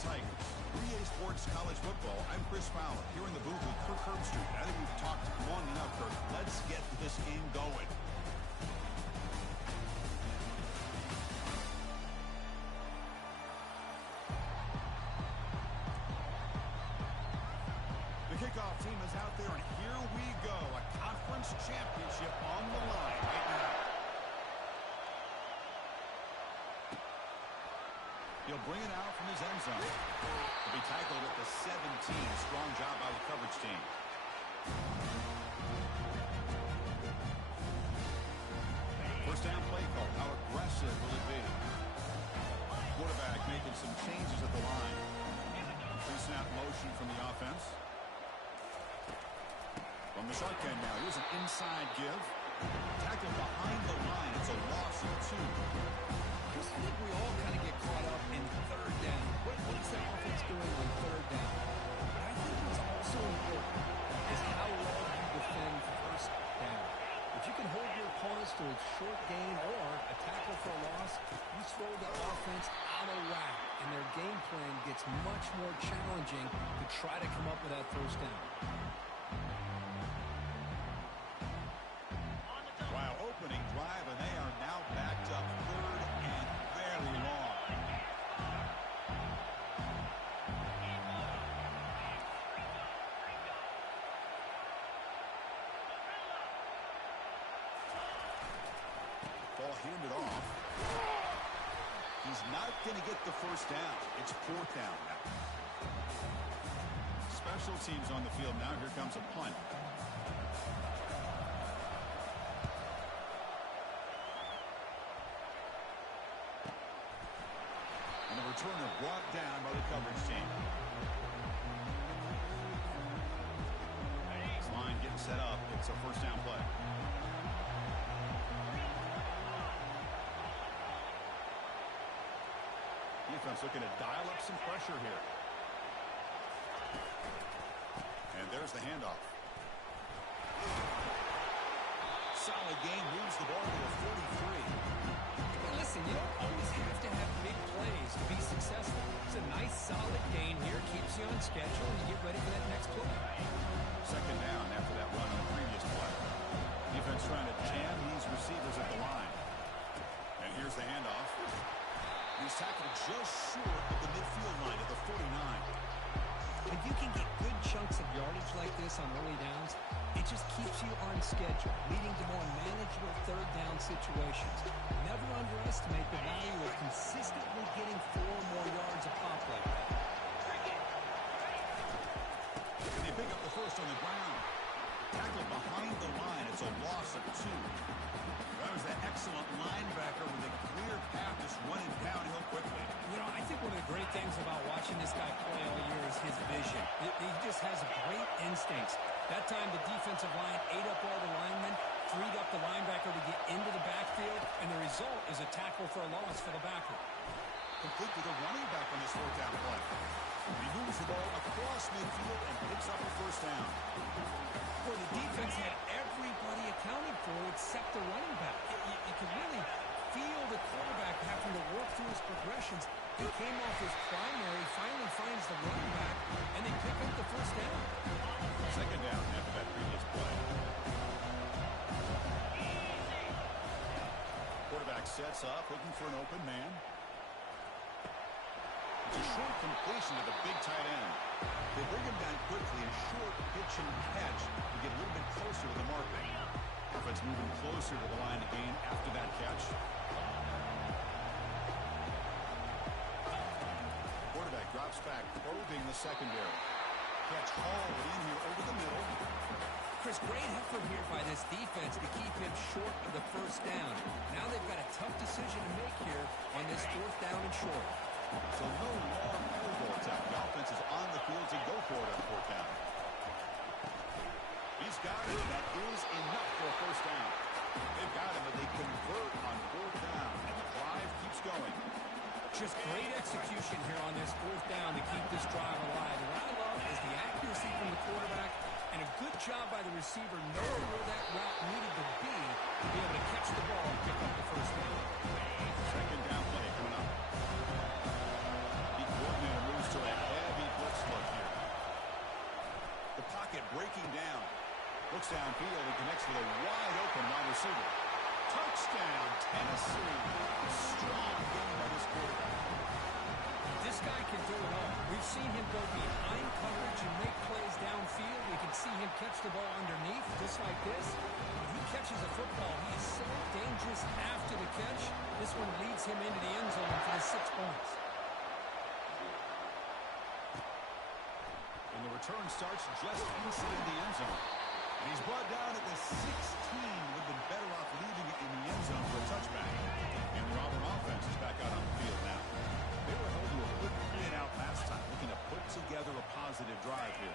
Tigers. 3A Sports College Football. I'm Chris Fowler here in the booth with Kirk Herbstreit. I think we've talked long enough, Kirk. Let's get this game going. The kickoff team is out there, and here we go. A conference championship on the line right now. He'll bring it out from his end zone. He'll be tackled at the 17. Strong job by the coverage team. First down play call. How aggressive will it be? Quarterback making some changes at the line. Pre-snap motion from the offense. From the shotgun now. Here's an inside give. Tackle behind the line. It's a loss of 2. I think we all kind of get caught up in third down. What's the offense doing on third down? But I think what's also important is how well you defend first down. If you can hold your opponents to a short gain or a tackle for a loss, you throw the offense out of whack, and their game plan gets much more challenging to try to come up with that first down. Wow, opening drive, and they are now backed up third and very long. Ball handed off. He's not going to get the first down. It's 4th down now. Special teams on the field now. Here comes a punt. Returner brought down by the coverage team. This line getting set up. It's a first down play. Defense looking to dial up some pressure here. And there's the handoff. Solid gain, moves the ball to a 43. Listen, you don't always have to have big plays to be successful. It's a nice, solid gain here. Keeps you on schedule, and you get ready for that next play. Second down after that run on the previous play. Defense trying to jam these receivers at the line. And here's the handoff. He's tackled just short of the midfield line at the 49. If you can get good chunks of yardage like this on early downs, it just keeps you on schedule, leading to more manageable third down situations. Never underestimate the value of consistently getting 4 more yards a pop like that. And they pick up the first on the ground. Tackled behind the line. It's a loss of 2. That was an excellent linebacker with a clear path just running downhill quickly. You know, I think one of the great things about watching this guy play all year is his vision. He just has great instincts. That time the defensive line ate up all the linemen, freed up the linebacker to get into the backfield, and the result is a tackle for a loss for the backer. Complete with a running back on this 4th down play. He moves the ball across midfield and picks up a first down. Well, the defense had everybody accounted for except the running back. You could really feel the quarterback having to work through his progressions. He came off his primary, finally finds the running back, and they pick up the first down. Second down after that previous play. Quarterback sets up, looking for an open man. It's a short completion to the big tight end. They bring him down quickly, a short pitch and catch to get a little bit closer to the marker. Offense moving closer to the line of gain after that catch. Quarterback drops back, probing the secondary. Catch hauled in here over the middle. Chris, great effort here by this defense to keep him short of the first down. Now they've got a tough decision to make here on this 4th down and short. So no long field goal attempt. The offense is on the field to go for it on 4th down. He's got it. That is enough for a first down. They've got him, but they convert on 4th down, and the drive keeps going. Just great execution here on this 4th down to keep this drive alive. And what I love is the accuracy from the quarterback and a good job by the receiver knowing where that route needed to be able to catch the ball and pick up the first down. Second down play coming up. The coordinator moves to Looks downfield and connects with a wide open wide receiver. Touchdown, Tennessee. Strong game by this quarterback. This guy can do it all. We've seen him go behind coverage and make plays downfield. We can see him catch the ball underneath, just like this. When he catches a football, he is so dangerous after the catch. This one leads him into the end zone for the 6 points. And the return starts just inside the end zone. And he's brought down at the 16. Would have been better off leaving it in the end zone for a touchback. And the Auburn offense is back out on the field now. They were held to a quick 3-and-out last time, looking to put together a positive drive here.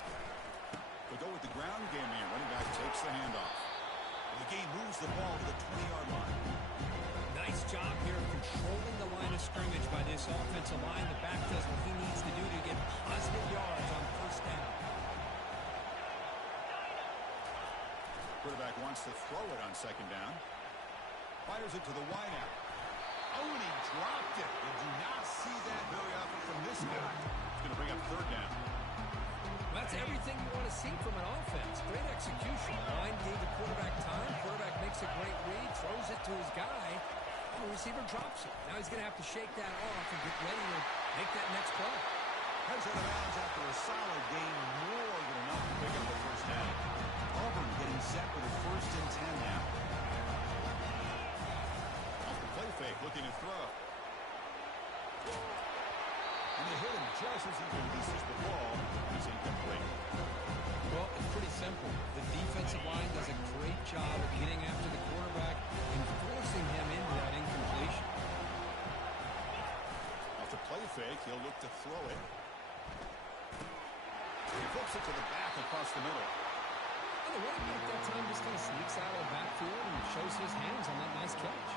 They go with the ground game here. Running back takes the handoff. And the game moves the ball to the 20-yard line. Nice job here of controlling the line of scrimmage by this offensive line. The back does what he needs to do to get positive yards on first down. Quarterback wants to throw it on second down. Fires it to the wideout. Oh, and he dropped it. You do not see that very often from this guy. It's going to bring up third down. That's everything you want to see from an offense. Great execution. Line gave the quarterback time. Quarterback makes a great read, throws it to his guy, and the receiver drops it. Now he's going to have to shake that off and get ready to make that next play. Heads out of bounds after a solid game, more than enough to pick up the first down. Auburn getting set with a 1st and 10 now. Off the play fake, looking to throw. And they hit him just as he releases the ball. He's incomplete. Well, it's pretty simple. The defensive line does a great job of getting after the quarterback and forcing him into that incompletion. Off the play fake, he'll look to throw it. He flips it to the back across the middle. The running back that time just kind of sneaks out of the backfield and shows his hands on that nice catch.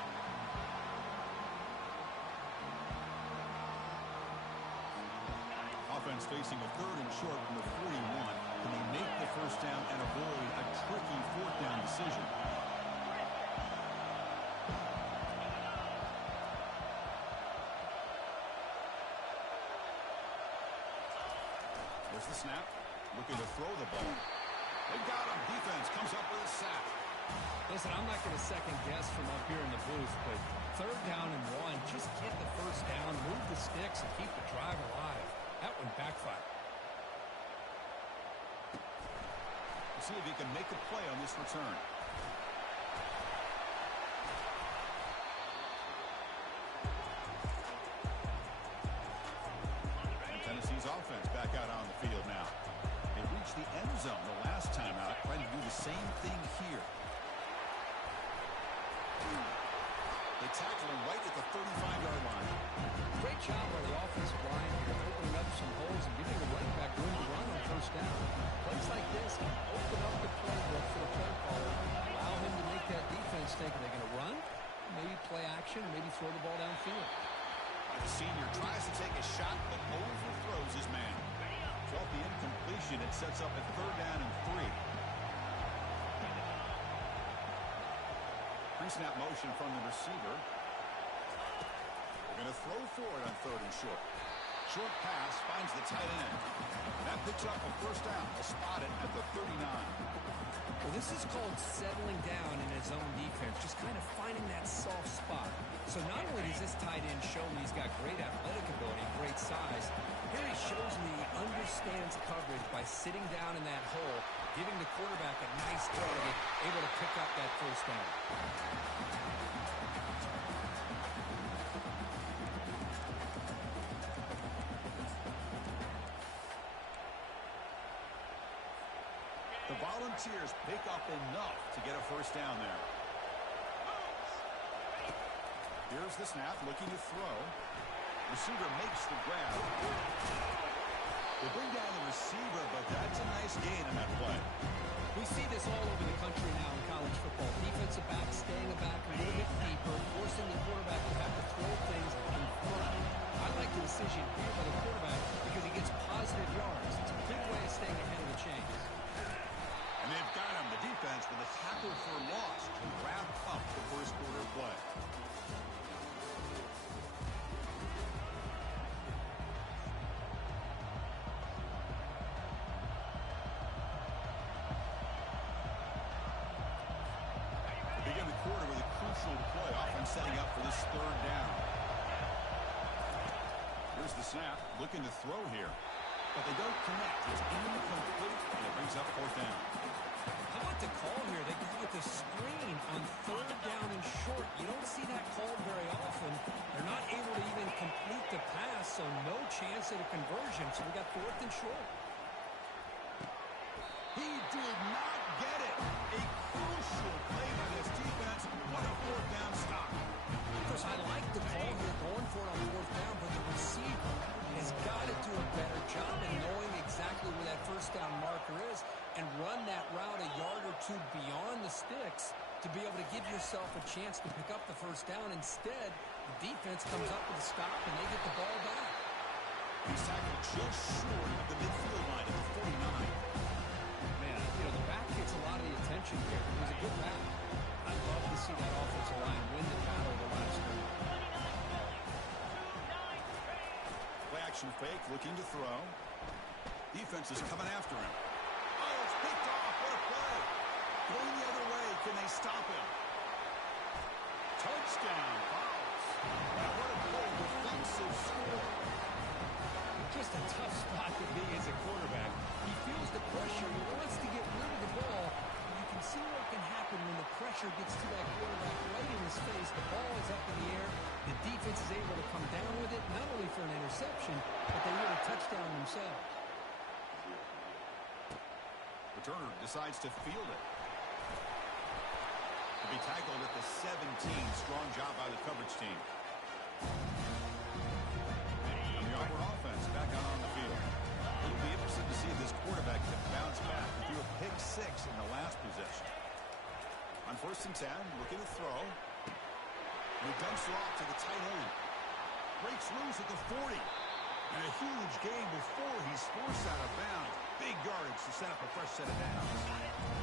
Offense facing a 3rd and short from the 41. Can they make the first down and avoid a tricky 4th down decision? There's the snap. Looking to throw the ball. They got him. Defense comes up with a sack. Listen, I'm not going to second guess from up here in the booth, but 3rd down and 1, just get the first down, move the sticks, and keep the drive alive. That one backfired. We'll see if he can make a play on this return. And Tennessee's offense back out on the field now. They reached the end zone the last time out, trying to do the same thing here. They tackle him right at the 35-yard line. Great job by the offensive line here, opening up some holes and giving the running back room to run on first down. Plays like this can open up the playbook for the play caller, allow him to make that defense think, are they going to run? Maybe play action, maybe throw the ball downfield. The senior tries to take a shot, but overthrows his man. So off the incompletion, it sets up a 3rd down and 3. Pre-snap motion from the receiver. They're going to throw for it on 3rd and short. Short pass finds the tight end. That picks up a first down. They'll spot it at the 39. Well, this is called settling down in his own defense, just kind of finding that soft spot. So not only does this tight end show me he's got great athletic ability, great size, here he shows me he understands coverage by sitting down in that hole, giving the quarterback a nice target, able to pick up that first down. The Volunteers pick up enough to get a first down there. Here's the snap, looking to throw. Receiver makes the grab. They bring down the receiver, but that's a nice gain on that play. We see this all over the country now in college football. Defensive backs staying back a little bit deeper, forcing the quarterback to have to throw things in front. I like the decision here by the quarterback because he gets positive yards. It's a good way of staying ahead of the chains. And they've got him, the defense, with a tackle for loss to wrap up the first quarter play. Here's the snap, looking to throw here. But they don't connect. It's incomplete, and it brings up fourth down. How about the call here? They go with the screen on third down and short. You don't see that called very often. They're not able to even complete the pass, so no chance at a conversion. So we got fourth and short. He did not get it. A crucial play by this defense. What a fourth down stop. Chris, I like the call here going for it on fourth down, but the receiver has got to do a better job in knowing exactly where that first down marker is and run that route a yard or two beyond the sticks to be able to give yourself a chance to pick up the first down. Instead, the defense comes up with a stop and they get the ball back. He's tackled just short of the midfield line at the 49. Man, the back gets a lot of the attention here. It was a good back. I'd love to see that offensive line win the battle the last game. Play action fake, looking to throw. Defense is coming after him. Oh, it's picked off. What a play. Going the other way. Can they stop him? Touchdown. Fouls. Now what a great defensive score. Just a tough spot to be as a quarterback. He feels the pressure. He wants to get rid of the ball. You can see what can happen when the pressure gets to that quarterback right in his face. The ball is up in the air. The defense is able to come down with it, not only for an interception, but they get a touchdown themselves. Returner decides to field it. To be tackled at the 17. Strong job by the coverage team. And the Auburn offense back out on the field. It'll be interesting to see if this quarterback can bounce back. He threw a pick 6 in the last possession. On 1st and 10, looking to throw. He dumps it off to the tight end. Breaks loose at the 40. And a huge gain before he's forced out of bounds. Big yardage to set up a fresh set of downs.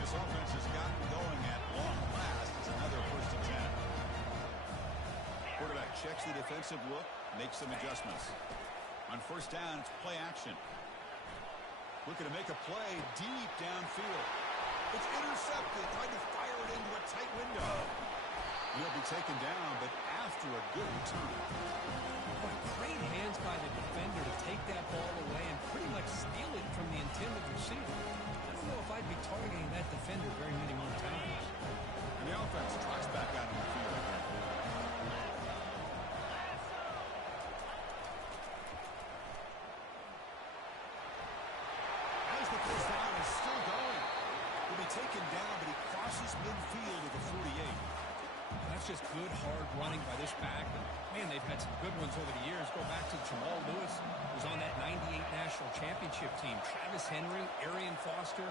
This offense has gotten going at long last. It's another 1st and 10. Quarterback checks the defensive look, makes some adjustments. On 1st down, it's play action. Looking to make a play deep downfield. It's intercepted, trying to fire it into a tight window. He'll be taken down, but after a good return. What great hands by the defender to take that ball away and pretty much steal it from the intended receiver. I don't know if I'd be targeting that defender very many more times. And the offense trots back out on the field. As the first down is still going. He'll be taken down, but he crosses midfield at the 48. That's just good, hard running by this back. And, man, they've had some good ones over the years. Go back to Jamal Lewis, who was on that 98 National Championship team. Travis Henry, Arian Foster.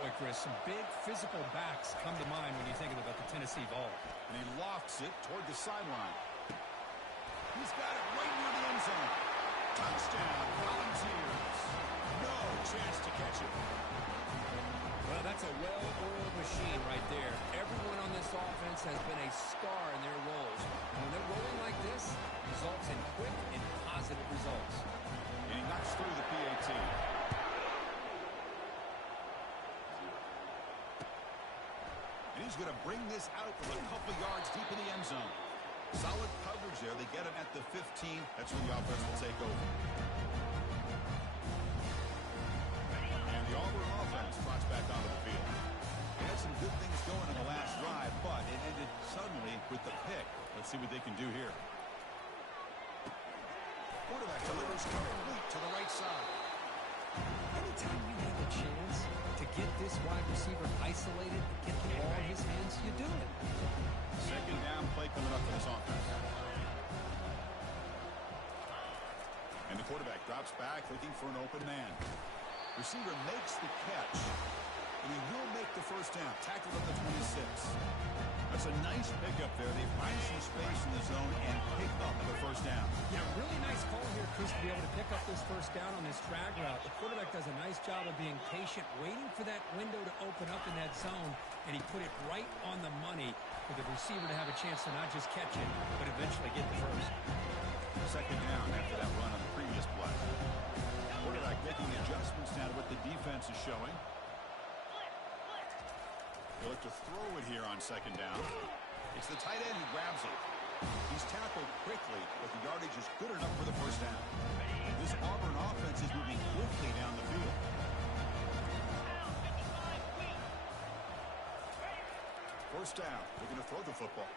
Boy, Chris, some big physical backs come to mind when you think about the Tennessee Vols. And he lofts it toward the sideline. He's got it right near the end zone. Touchdown, Volunteers. No chance to catch it. Well, that's a well-oiled machine right there. Everyone on this offense has been a star in their roles. And when they're rolling like this, results in quick and positive results. And he knocks through the PAT. And he's going to bring this out from a couple yards deep in the end zone. Solid coverage there. They get him at the 15. That's when the offense will take over. And the Auburn offense trots back onto the field. They had some good things going in the last drive, but it ended suddenly with the pick. Let's see what they can do here. Quarterback delivers complete to the right side. Anytime you have a chance to get this wide receiver isolated, get the ball in his hands, you do it. Second down play coming up for this offense. And the quarterback drops back looking for an open man. Receiver makes the catch, and he will make the first down. Tackled at the 26. That's a nice pickup there. They find some space in the zone and pick up the first down. Yeah, really nice call here, Chris, to be able to pick up this first down on this drag route. The quarterback does a nice job of being patient, waiting for that window to open up in that zone, and he put it right on the money for the receiver to have a chance to not just catch it, but eventually get the first. Second down after that run on the previous play. Quarterback making adjustments now to what the defense is showing. They look to throw it here on second down. It's the tight end who grabs it. He's tackled quickly, but the yardage is good enough for the first down. This Auburn offense is moving quickly down the field. First down. They're going to throw the football.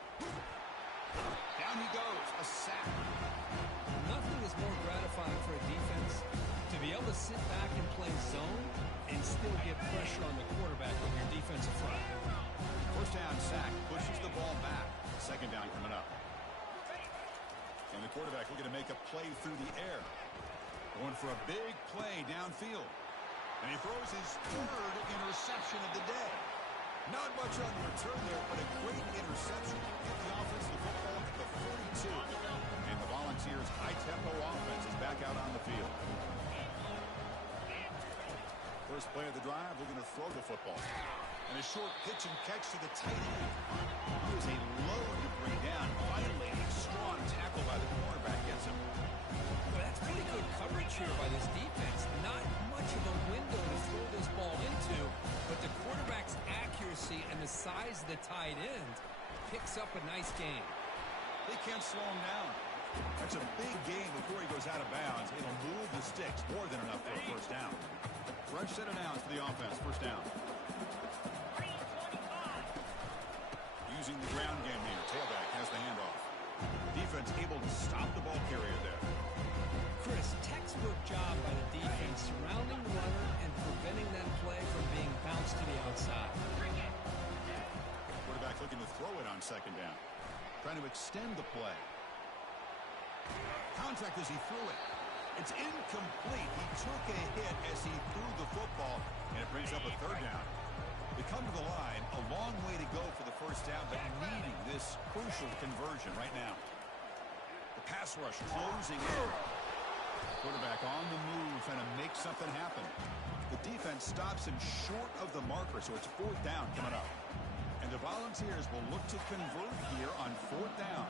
Down he goes. A sack. Nothing is more gratifying for a defense to be able to sit back and play zone and still get pressure on the quarterback on your defensive front. First down sack. Pushes the ball back. Second down coming up. And the quarterback looking to make a play through the air. Going for a big play downfield. And he throws his third interception of the day. Not much on the return there, but a great interception. Get the offense the football at the 42. And the Volunteers' high-tempo offense is back out on the field. First play of the drive, we're going to throw the football. And a short pitch and catch to the tight end. He was a load to bring down. Finally, a strong tackle by the cornerback gets him. Well, that's pretty good coverage here by this defense. Not much of a window to throw this ball into, but the quarterback's accuracy and the size of the tight end picks up a nice game. They can't slow him down. That's a big game before he goes out of bounds. It'll move the sticks more than enough for a first down. Fresh set of downs for the offense. First down. Using the ground game here. Tailback has the handoff. Defense able to stop the ball carrier there. Chris, textbook job by the defense surrounding the runner and preventing that play from being bounced to the outside. Quarterback looking to throw it on second down. Trying to extend the play. Contact as he threw it. It's incomplete. He took a hit as he threw the football, and it brings up a third down. They come to the line, a long way to go for the first down, but needing this crucial conversion right now. The pass rush closing in. Quarterback on the move, trying to make something happen. The defense stops him short of the marker, so it's fourth down coming up. And the Volunteers will look to convert here on fourth down.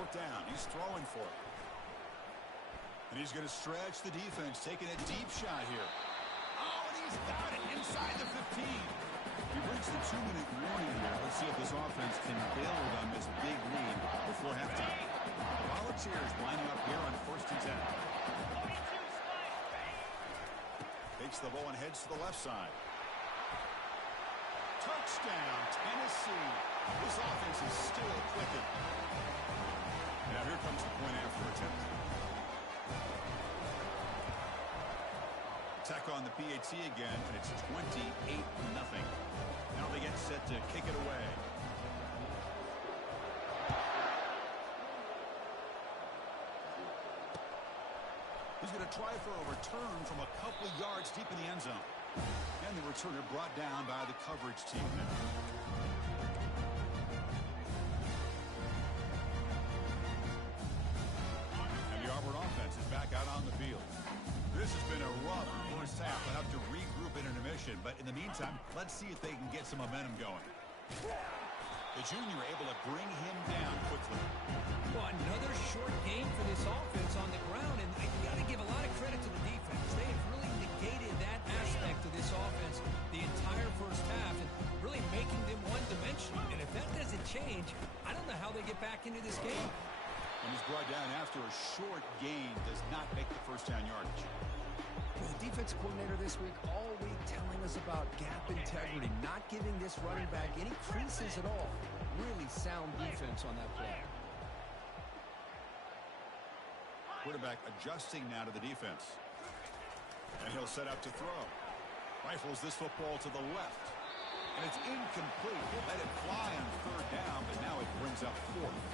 Fourth down, he's throwing for it. And he's going to stretch the defense, taking a deep shot here. Oh, and he's got it inside the 15. He brings the 2-minute warning here. Let's see if this offense can build on this big lead before halftime. Volunteers lining up here on first and 10. Takes the ball and heads to the left side. Touchdown, Tennessee. This offense is still clicking. Now here comes the point after attempt. Attack on the PAT again, and it's 28-0. Now they get set to kick it away. He's going to try for a return from a couple yards deep in the end zone. And the returner brought down by the coverage team there. And the Auburn offense is back out on the field. This has been a rough first half. They'll have to regroup in intermission, but in the meantime, let's see if they can get some momentum going. The junior able to bring him down quickly. Well, another short game for this offense on the ground, and you got to give a lot of credit to the defense. They have really negated that aspect of this offense the entire first half and really making them one-dimensional. And if that doesn't change, I don't know how they get back into this game. And he's brought down after a short gain, does not make the first down yardage. Well, the defense coordinator this week all week telling us about gap integrity, not giving this running back any creases at all. Really sound defense on that play. Quarterback adjusting now to the defense. And he'll set up to throw. Rifles this football to the left. And it's incomplete. He'll let it fly on third down, but now it brings up fourth.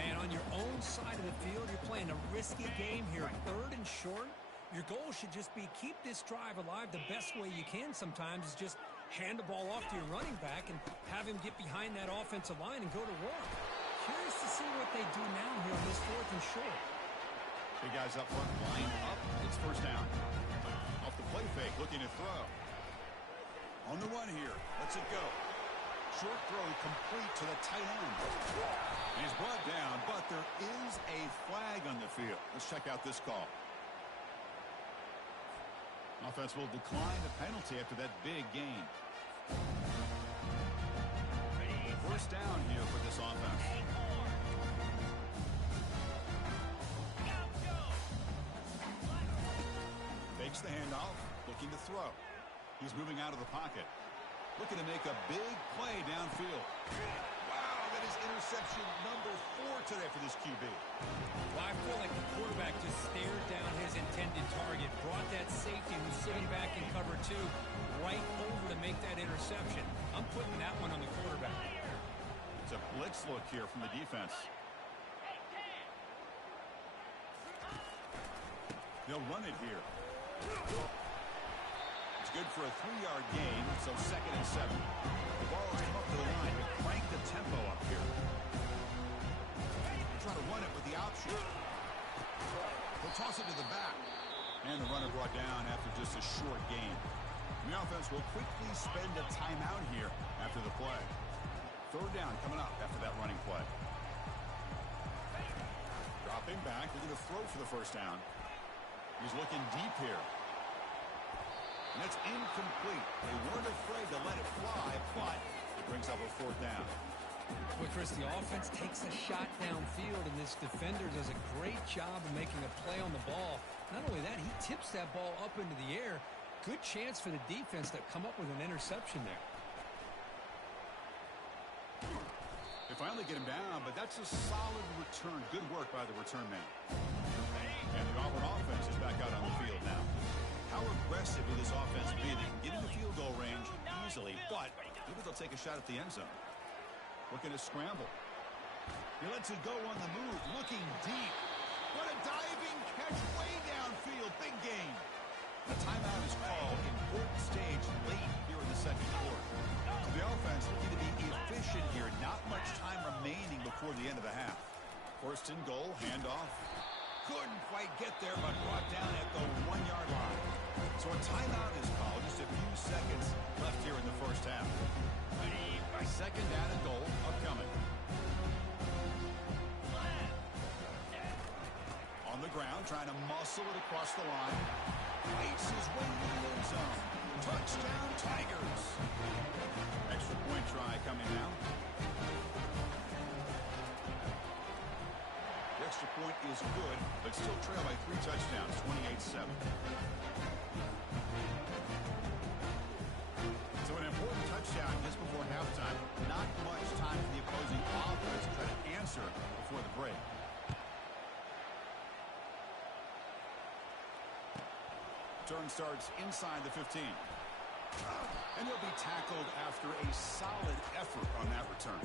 Man, on your own side of the field, you're playing a risky game here. Third and short. Your goal should just be keep this drive alive the best way you can sometimes is just hand the ball off to your running back and have him get behind that offensive line and go to work. Curious to see what they do now here on this fourth and short. Big guys up front, line up. It's first down. Off the play fake, looking to throw. On the run here. Lets it go. Short throw complete to the tight end. He's brought down, but there is a flag on the field. Let's check out this call. Offense will decline the penalty after that big gain. First down here for this offense. Fakes the handoff, looking to throw. He's moving out of the pocket. Looking to make a big play downfield. Wow, that is interception number 4 today for this QB. Well, I feel like the quarterback just stared down his intended target, brought that safety who's sitting back in cover 2 right over to make that interception. I'm putting that one on the quarterback. It's a blitz look here from the defense. They'll run it here. It's good for a 3-yard gain, so 2nd and 7. The ball has come up to the line to crank the tempo up here. Trying to run it with the option. They'll toss it to the back. And the runner brought down after just a short gain. The offense will quickly spend a timeout here after the play. 3rd down coming up after that running play. Dropping back, they're going to throw for the 1st down. He's looking deep here. And that's incomplete. They weren't afraid to let it fly, but it brings up a 4th down. Well, Chris, the offense takes a shot downfield, and this defender does a great job of making a play on the ball. Not only that, he tips that ball up into the air. Good chance for the defense to come up with an interception there. They finally get him down, but that's a solid return. Good work by the return man. And the Auburn offense is back out on the field now. How aggressive will this offense be? They can get in the field goal range easily, but maybe they'll take a shot at the end zone. Looking to scramble. He lets it go on the move, looking deep. What a diving catch way downfield. Big game. The timeout is called. Important stage late here in the 2nd quarter. So the offense looking to be efficient here. Not much time remaining before the end of the half. 1st and goal, handoff. Couldn't quite get there, but brought down at the 1-yard line. So a timeout is called. Just a few seconds left here in the 1st half. 2nd down and goal upcoming. On the ground, trying to muscle it across the line. Fights his way to the end zone. Touchdown, Tigers. Extra point try coming now. The extra point is good, but still trail by 3 touchdowns, 28-7. So an important touchdown just before halftime. Not much time for the opposing offense to try to answer before the break. Turn starts inside the 15. And he'll be tackled after a solid effort on that return.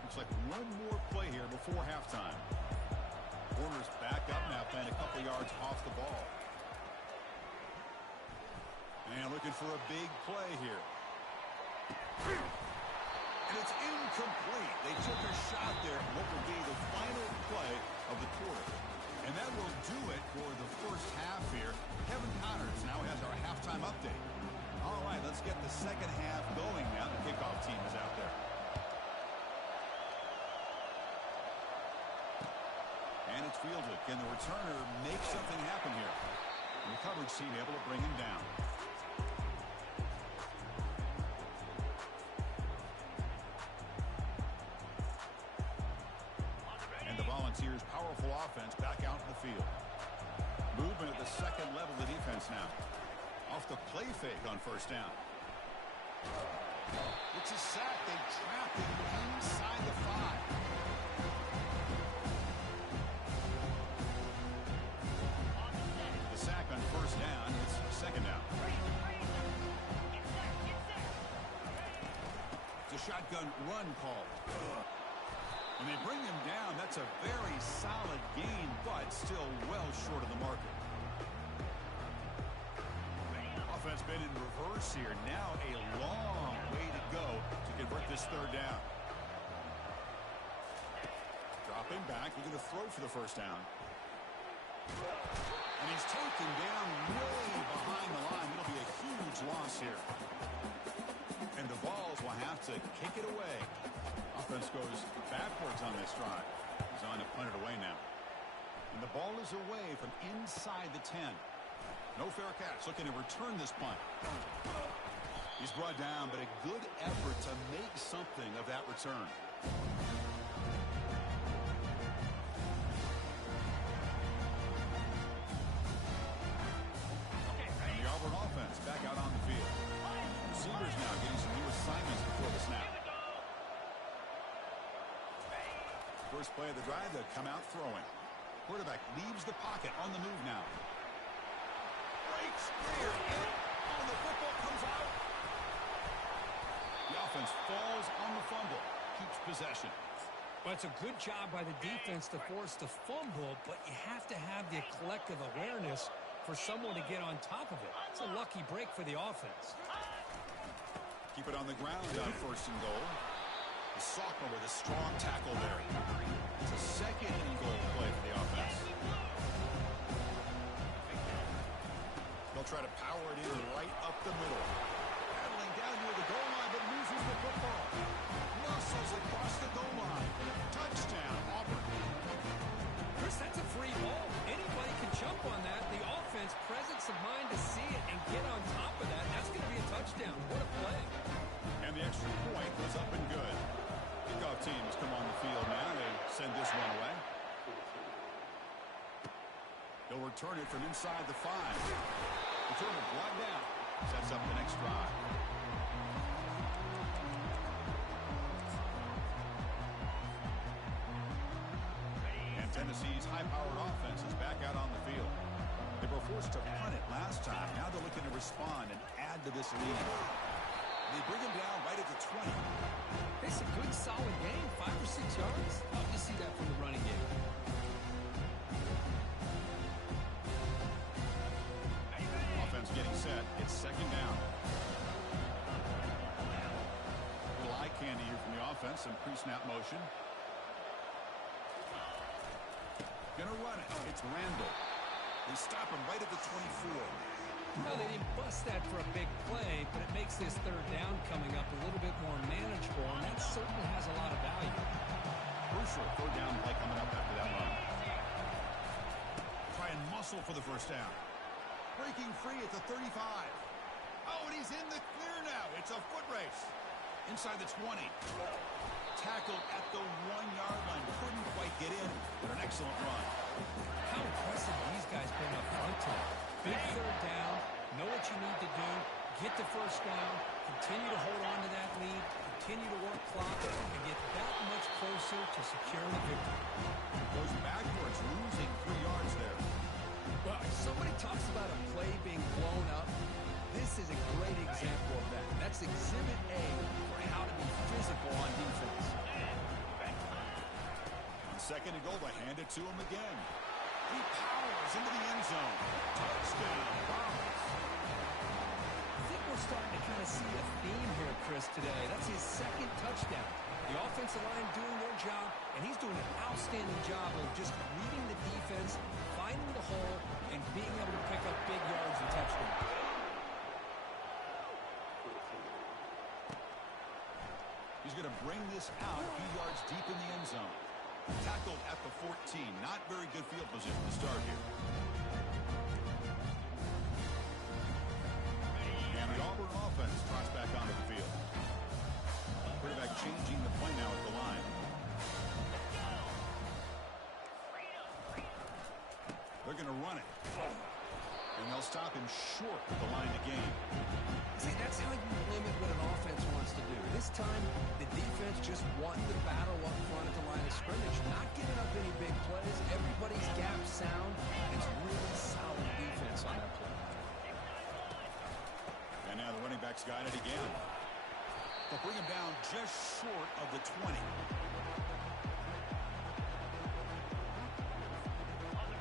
Looks like one more play here before halftime. Corners back up now, playing a couple yards off the ball. And looking for a big play here. And it's incomplete. They took a shot there at what will be the final play of the quarter. And that will do it for the 1st half here. Kevin Connors now has our halftime update. All right, let's get the 2nd half going now. The kickoff team is out there. And it's fielded. Can the returner make something happen here? And the coverage team able to bring him down. Volunteers' powerful offense back out in the field. Movement at the 2nd level of the defense now. Off the play fake on 1st down. It's a sack. They trap him inside the 5. The sack on 1st down. It's 2nd down. It's a shotgun run call. When they bring him down, that's a very solid gain, but still well short of the marker. Offense been in reverse here. Now a long way to go to convert this 3rd down. Dropping back, looking to throw for the 1st down. And he's taken down way behind the line. It'll be a huge loss here. And the Vols will have to kick it away. Offense goes backwards on this drive. He's on to punt it away now. And the ball is away from inside the 10. No fair catch. Looking to return this punt. He's brought down, but a good effort to make something of that return. And the Auburn offense back out on the field. Receivers now getting some new assignments before the snap. First play of the drive, they'll come out throwing. Quarterback leaves the pocket on the move now. Breaks clear. And the football comes out. The offense falls on the fumble. Keeps possession. Well, it's a good job by the defense to force the fumble, but you have to have the collective awareness for someone to get on top of it. It's a lucky break for the offense. Keep it on the ground on 1st and goal. The sophomore with a strong tackle there. It's a 2nd and goal play for the offense. They'll try to power it in right up the middle. Battling down near the goal line, but loses the football. Muscles across the goal line. Touchdown, Auburn. Chris, that's a free ball. Anybody can jump on that. The offense, presence of mind to see it and get on top of that. That's going to be a touchdown. What a play. And the extra point was up and good. Kickoff team has come on the field now to send this one away. They'll return it from inside the 5. Return it brought down. Sets up the next drive. And Tennessee's high-powered offense is back out on the field. They were forced to punt it last time. Now they're looking to respond and add to this lead. They bring him down right at the 20. It's a good, solid game. 5 or 6 yards. Love to see that from the running game. Offense getting set. It's 2nd down. A little eye candy here from the offense. Some pre-snap motion. Gonna run it. It's Randall. They stop him right at the 24. No, they didn't bust that for a big play, but it makes this 3rd down coming up a little bit more manageable, and that certainly has a lot of value. Crucial 3rd down play coming up after that run. Try and muscle for the 1st down. Breaking free at the 35. Oh, and he's in the clear now. It's a foot race. Inside the 20. Tackled at the 1-yard line. Couldn't quite get in, but an excellent run. How impressive these guys been up front today. Big 3rd down, know what you need to do, get the 1st down, continue to hold on to that lead, continue to work clock, and get that much closer to securing the victory. Goes backwards, losing 3 yards there. Well, if somebody talks about a play being blown up, this is a great example of that. That's Exhibit A for how to be physical on defense. On 2nd and goal, they hand it to him again. He powers into the end zone. Touchdown, Browns. I think we're starting to kind of see a theme here, Chris, today. That's his 2nd touchdown. The offensive line doing their job, and he's doing an outstanding job of just reading the defense, finding the hole, and being able to pick up big yards and touchdowns. He's going to bring this out a few yards deep in the end zone. Tackled at the 14. Not very good field position to start here. And the Auburn offense trots back onto the field. Quarterback changing the play now at the line. They're going to run it. And they'll stop him short of the line to gain. See, that's how you limit what an offense wants to do. This time, the defense just wanting to battle up front at the line of scrimmage, not giving up any big plays. Everybody's gap sound. It's really solid defense on that play. And now the running back's got it again. They'll bring him down just short of the 20.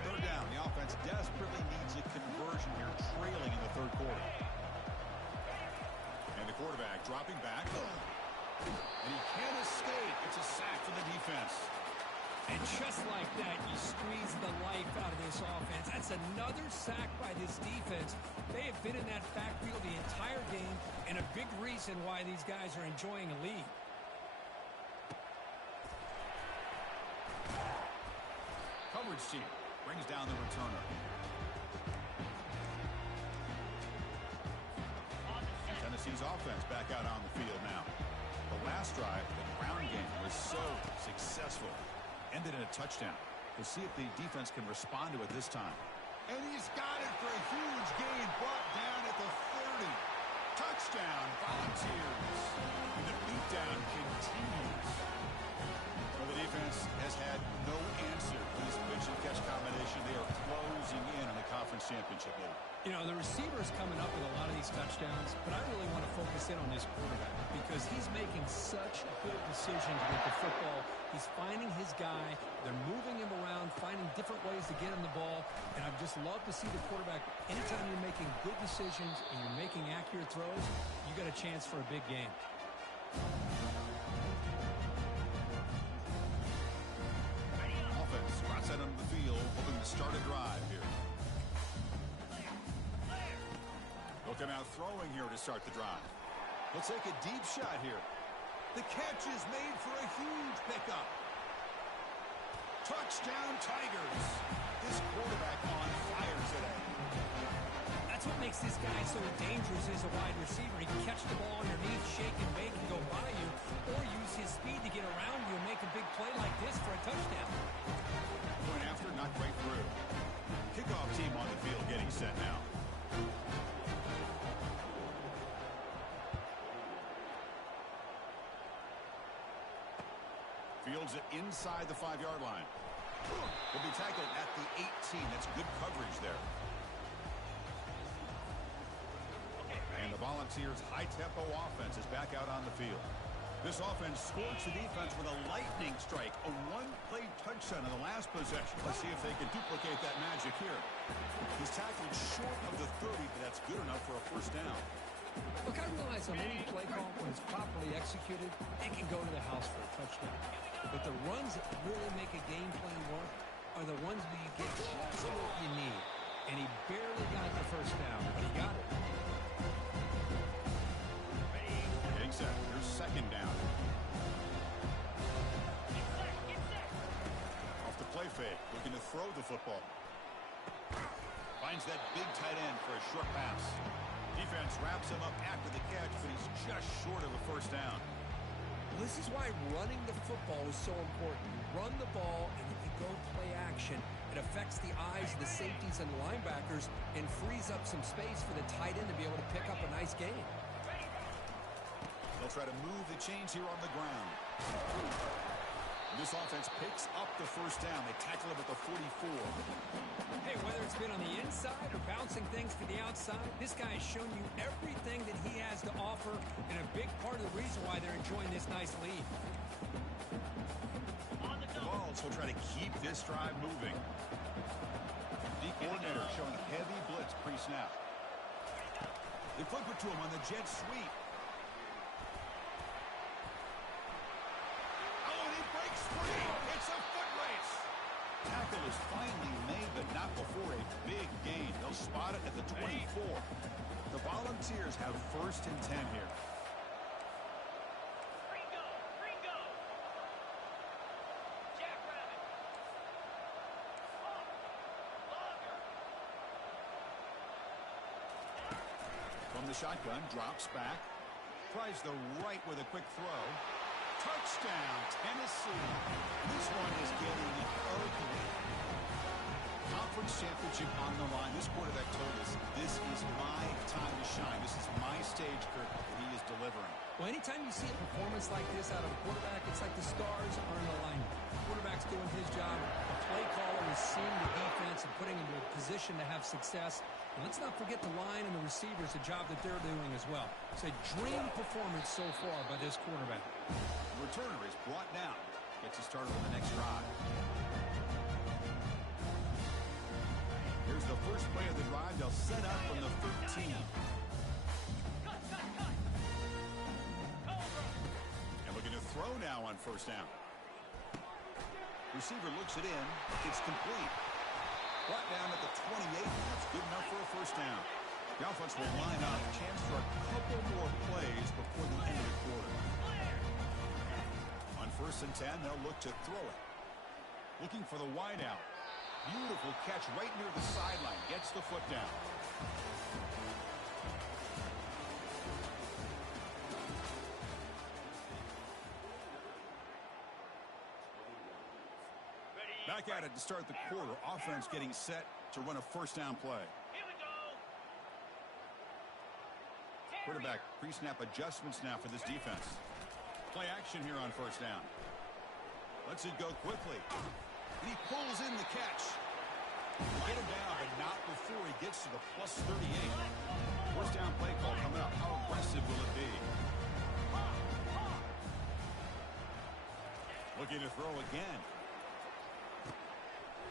3rd down. The offense desperately needs a conversion here, trailing in the 3rd quarter. And the quarterback dropping back. And he can't escape. It's a sack for the defense. And just like that, you squeeze the life out of this offense. That's another sack by this defense. They have been in that backfield the entire game, and a big reason why these guys are enjoying a lead. Coverage team brings down the returner. Tennessee's offense back out on the field now. The last drive, the ground game, was so successful. Ended in a touchdown. We'll see if the defense can respond to it this time. And he's got it for a huge gain, brought down at the 30. Touchdown, Volunteers. And the beatdown continues. Well, the defense has had no answer for this pitch-and-catch combination. They are closing in on the conference championship lead. You know, the receiver's coming up with a lot of these touchdowns, but I really want to focus in on this quarterback because he's making such good decisions with the football. He's finding his guy. They're moving him around, finding different ways to get him the ball, and I'd just love to see the quarterback. Anytime you're making good decisions and you're making accurate throws, you got a chance for a big game. Offense routes out onto the field, hoping to start a drive here. They'll come out throwing here to start the drive. They'll take a deep shot here. The catch is made for a huge pickup. Touchdown, Tigers. This quarterback on fire today. That's what makes this guy so dangerous as a wide receiver. He can catch the ball underneath, shake and bake and go by you, or use his speed to get around you and make a big play like this for a touchdown. Point after, not quite through. Kickoff team on the field getting set now. Fields it inside the 5-yard line. Will be tackled at the 18. That's good coverage there. And the Volunteers' high-tempo offense is back out on the field. This offense scorched the defense with a lightning strike. A one-play touchdown in the last possession. Let's see if they can duplicate that magic here. He's tackled short of the 30, but that's good enough for a first down. Look, I realize on any play call, when it's properly executed, it can go to the house for a touchdown. But the runs that really make a game plan work are the ones where you get just what you need. And he barely got the first down, but he got it. Getting set. Here's second down. Off the play fake, looking to throw the football. Finds that big tight end for a short pass. Defense wraps him up after the catch, but he's just short of a first down. This is why running the football is so important. You run the ball, and if you go play action, it affects the eyes of the safeties and the linebackers and frees up some space for the tight end to be able to pick up a nice gain. They'll try to move the chains here on the ground. This offense picks up the first down. They tackle him at the 44. Hey, whether it's been on the inside or bouncing things to the outside, this guy has shown you everything that he has to offer, and a big part of the reason why they're enjoying this nice lead. The Vols will try to keep this drive moving. The coordinator showing heavy blitz pre-snap. They flip it to him on the jet sweep. Breaks free. It's a foot race. Tackle is finally made, but not before a big gain. They'll spot it at the 24. The Volunteers have first and 10 here. Ringo. Jackrabbit. Longer. From the shotgun, drops back. Tries the right with a quick throw. Touchdown, Tennessee. This one is getting ugly. Conference championship on the line. This quarterback told us, this is my time to shine. This is my stage, Kirk, and he is delivering. Well, anytime you see a performance like this out of a quarterback, it's like the stars are in alignment. The quarterback's doing his job. The play caller is seeing the defense and putting him in a position to have success. And let's not forget the line and the receivers, the job that they're doing as well. It's a dream performance so far by this quarterback. The returner is brought down. Gets us started on the next drive. Here's the first play of the drive. They'll set up from the 13. And looking to throw now on first down. Receiver looks it in. It's complete. Brought down at the 28. That's good enough for a first down. The offense will line up. Chance for a couple more plays before the end of the quarter. On first and 10, they'll look to throw it. Looking for the wide out. Beautiful catch right near the sideline. Gets the foot down. Back at it to start the quarter. Offense getting set to run a first down play. Here we go. Quarterback pre-snap adjustments now for this defense. Play action here on first down. Lets it go quickly. And he pulls in the catch. Get him down, but not before he gets to the plus 38. First down play call coming up. How aggressive will it be? Looking to throw again.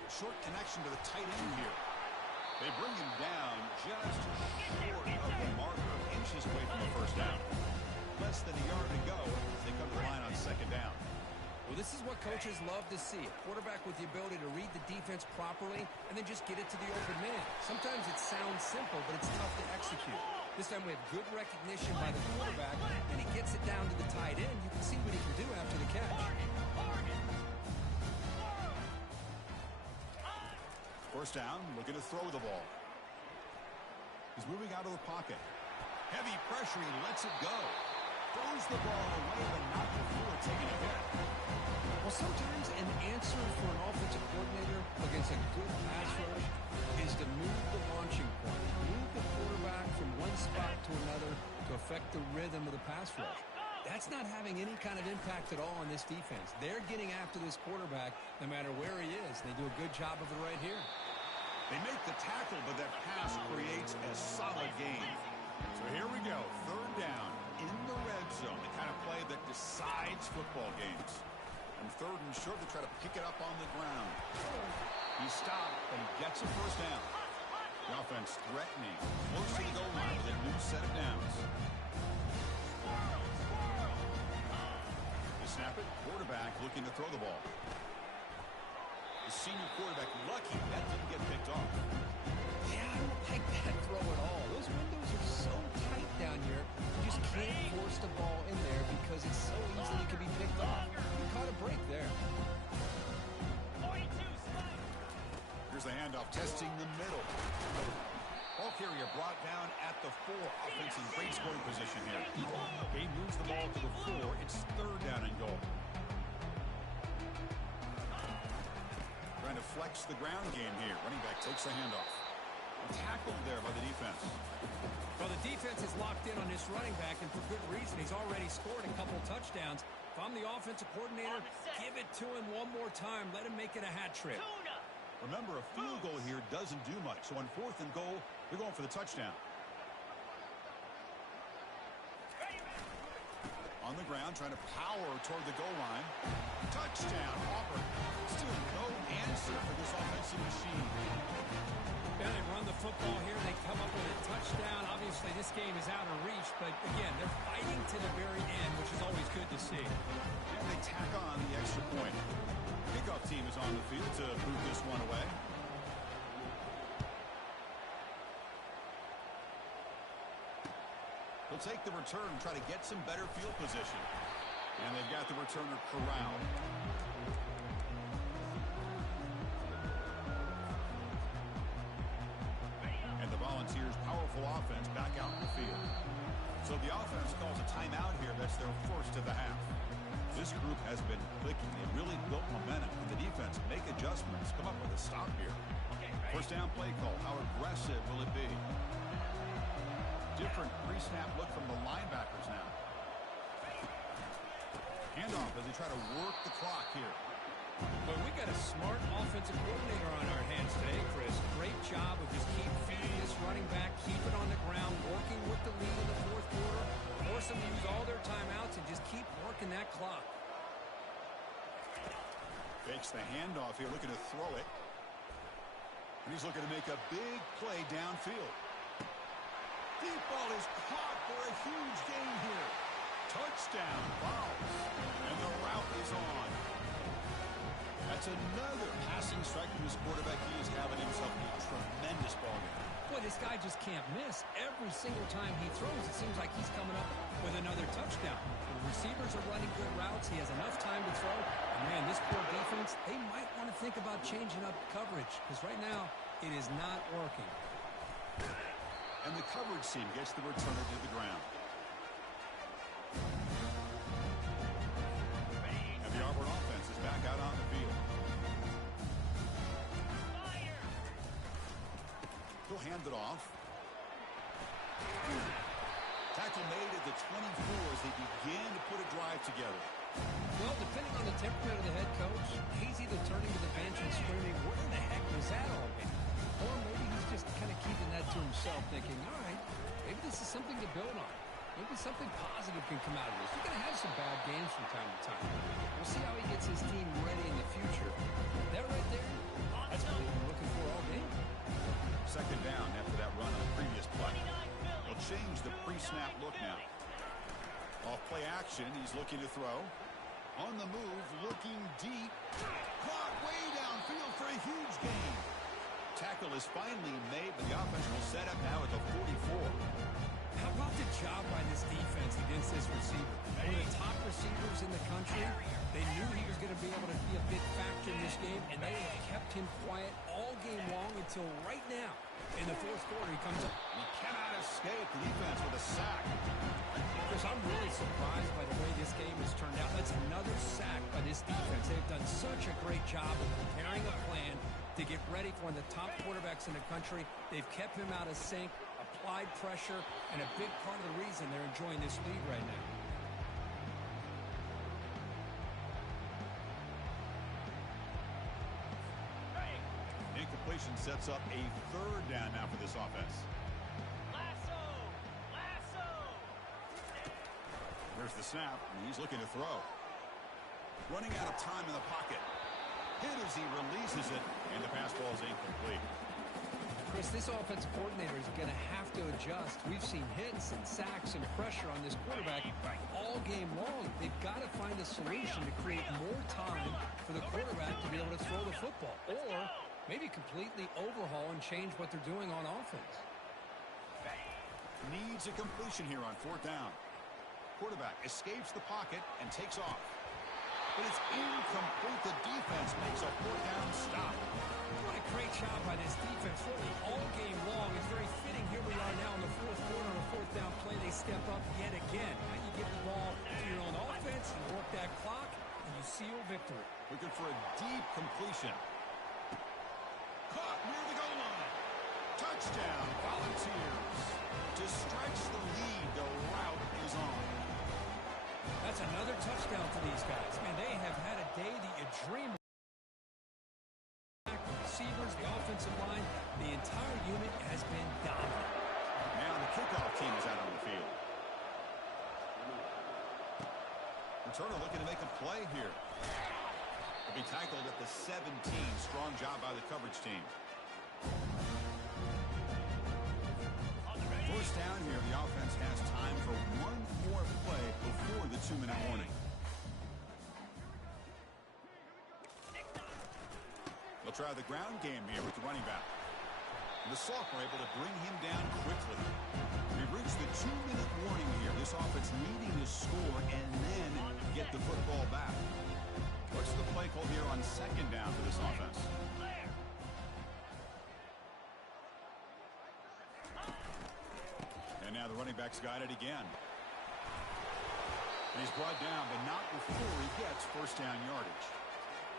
Short connection to the tight end here. They bring him down just short of the marker, inches away from the first down. Less than a yard to go as they come to the line on second down. Well, this is what coaches love to see. A quarterback with the ability to read the defense properly and then just get it to the open man. Sometimes it sounds simple, but it's tough to execute. This time we have good recognition by the quarterback, and he gets it down to the tight end. You can see what he can do after the catch. First down, looking to throw the ball. He's moving out of the pocket. Heavy pressure, he lets it go. Throws the ball away, but not before taking a hit. Well, sometimes an answer for an offensive coordinator against a good pass rush is to move the launching point, move the quarterback from one spot to another to affect the rhythm of the pass rush. That's not having any kind of impact at all on this defense. They're getting after this quarterback no matter where he is. They do a good job of it right here. They make the tackle, but that pass creates a solid gain. So here we go, third down in the red zone, the kind of play that decides football games. And third and short, they try to pick it up on the ground. He stopped and gets a first down. The offense threatening, close to the goal line with a new set of downs. They snap it, quarterback looking to throw the ball. The senior quarterback lucky that didn't get picked off. Yeah, I don't like that throw at all. Those windows are so tight down here. You just can't force the ball in there because it's so easily can be picked off. You caught a break there. 42 strike. Here's the handoff, testing the middle. Ball carrier brought down at the 4. Offense in great scoring position here. Game moves the ball to the 4. It's third down and goal. Trying to flex the ground game here. Running back takes the handoff. Tackled there by the defense. Well, the defense is locked in on this running back, and for good reason. He's already scored a couple touchdowns. If I'm the offensive coordinator, give it to him one more time. Let him make it a hat trick. Tuna. Remember, a field goal here doesn't do much. So on fourth and goal, they're going for the touchdown. On the ground, trying to power toward the goal line. Touchdown, Auburn. Still no answer for this offensive machine. Yeah, they run the football here. They come up with a touchdown. Obviously, this game is out of reach, but again, they're fighting to the very end, which is always good to see. And they tack on the extra point. Kickoff team is on the field to boot this one away. They'll take the return and try to get some better field position. And they've got the returner corralled. And the Volunteers' powerful offense back out in the field. So the offense calls a timeout here. That's their first of the half. This group has been clicking. They really built momentum. And the defense make adjustments. Come up with a stop here. First down play call. How aggressive will it be? Different pre-snap look from the linebackers now. Handoff as they try to work the clock here. But we got a smart offensive coordinator on our hands today, Chris. Great job of just keep feeding this running back, keep it on the ground, working with the lead in the fourth quarter, force them to use all their timeouts and just keep working that clock. Fakes the handoff here, looking to throw it. And he's looking to make a big play downfield. Deep ball is caught for a huge gain here. Touchdown, Vols. And the route is on. That's another passing strike from his quarterback. He is having himself a tremendous ball game. Boy, this guy just can't miss. Every single time he throws, it seems like he's coming up with another touchdown. The receivers are running good routes. He has enough time to throw. And, man, this poor defense, they might want to think about changing up coverage because right now it is not working. And the coverage team gets the returner to the ground. And the Auburn offense is back out on the field. hand it off. Tackle made at the 24 as they began to put a drive together. Well, depending on the temperament of the head coach, he's either turning to the bench and screaming, where the heck was that all game? Or maybe he's just kind of keeping that to himself, thinking, all right, maybe this is something to build on. Maybe something positive can come out of this. You're going to have some bad games from time to time. We'll see how he gets his team ready in the future. That right there, that's what we've been looking for all game. Second down after that run on the previous play. They'll change the pre-snap look now. Off play action, he's looking to throw. On the move, looking deep. Caught way downfield for a huge gain. Tackle is finally made, but the offense will set up now at the 44. How about the job by this defense against this receiver? One of the top receivers in the country. They knew he was going to be able to be a big factor in this game, and they have kept him quiet all game long until right now. In the fourth quarter, he comes up. He cannot escape the defense with a sack. Chris, I'm really surprised by the way this game has turned out. That's another sack by this defense. They've done such a great job of preparing a plan to get ready for one of the top quarterbacks in the country. They've kept him out of sync, applied pressure, and a big part of the reason they're enjoying this lead right now. Incompletion sets up a third down now for this offense. Lasso! Lasso! There's the snap, and he's looking to throw. Running out of time in the pocket. Hit as he releases it, and the pass ball is incomplete. Chris, this offensive coordinator is going to have to adjust. We've seen hits and sacks and pressure on this quarterback all game long. They've got to find a solution to create more time for the quarterback to be able to throw the football, or maybe completely overhaul and change what they're doing on offense. Needs a completion here on fourth down. Quarterback escapes the pocket and takes off. But it's incomplete. The defense makes a fourth down stop. What a great job by this defense really all game long. It's very fitting. Here we are now in the fourth quarter on a fourth down play. They step up yet again. Now you give the ball to your own offense and work that clock, and you seal victory. Looking for a deep completion. Caught near the goal line. Touchdown, Volunteers. To stretch the lead, the route is on. That's another touchdown for these guys. Man, they have had a day that you dream of. Receivers, the offensive line, the entire unit has been dominant. Now the kickoff team is out on the field. Returner looking to make a play here. Will be tackled at the 17. Strong job by the coverage team. First down here, the offense has time for one more play before the 2-minute warning. They'll try the ground game here with the running back. And the sophomore able to bring him down quickly. We've reached the 2-minute warning here. This offense needing to score and then get the football back. What's the play call here on second down for this offense? And now the running back's got it again. And he's brought down, but not before he gets first down yardage.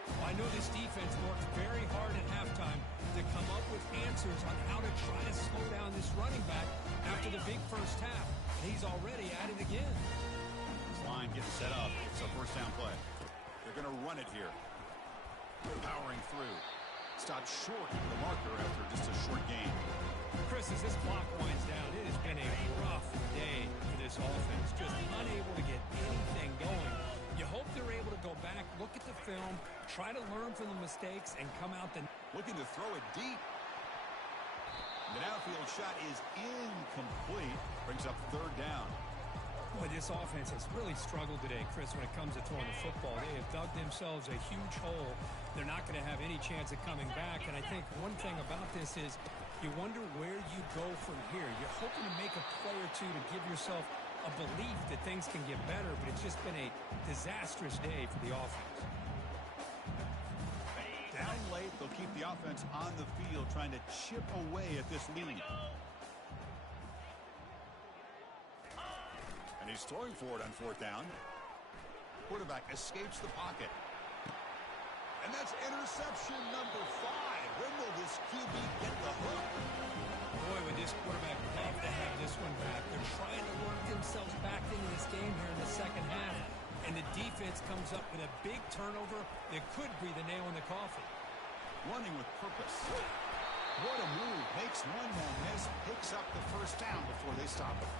Well, I know this defense worked very hard at halftime to come up with answers on how to try to slow down this running back after the big first half. And he's already at it again. This line getting set up. It's a first down play. They're going to run it here. Powering through. Stopped short of the marker after just a short game. Chris, as this clock winds down, it has been a rough day for this offense. Just unable to get anything going. You hope they're able to go back, look at the film, try to learn from the mistakes, and come out the... Looking to throw it deep. The downfield shot is incomplete. Brings up third down. Boy, this offense has really struggled today, Chris, when it comes to throwing the football. They have dug themselves a huge hole. They're not going to have any chance of coming back. And I think one thing about this is you wonder where you go from here. You're hoping to make a play or two to give yourself a belief that things can get better, but it's just been a disastrous day for the offense. Down late, they'll keep the offense on the field trying to chip away at this lead. And he's throwing for it on fourth down. Quarterback escapes the pocket. And that's interception number 5. When will this QB get the hook? this quarterback would love to have this one back. They're trying to work themselves back into this game here in the second half, and the defense comes up with a big turnover that could be the nail in the coffin. Running with purpose. What a move. Makes one man miss, picks up the first down before they stop it.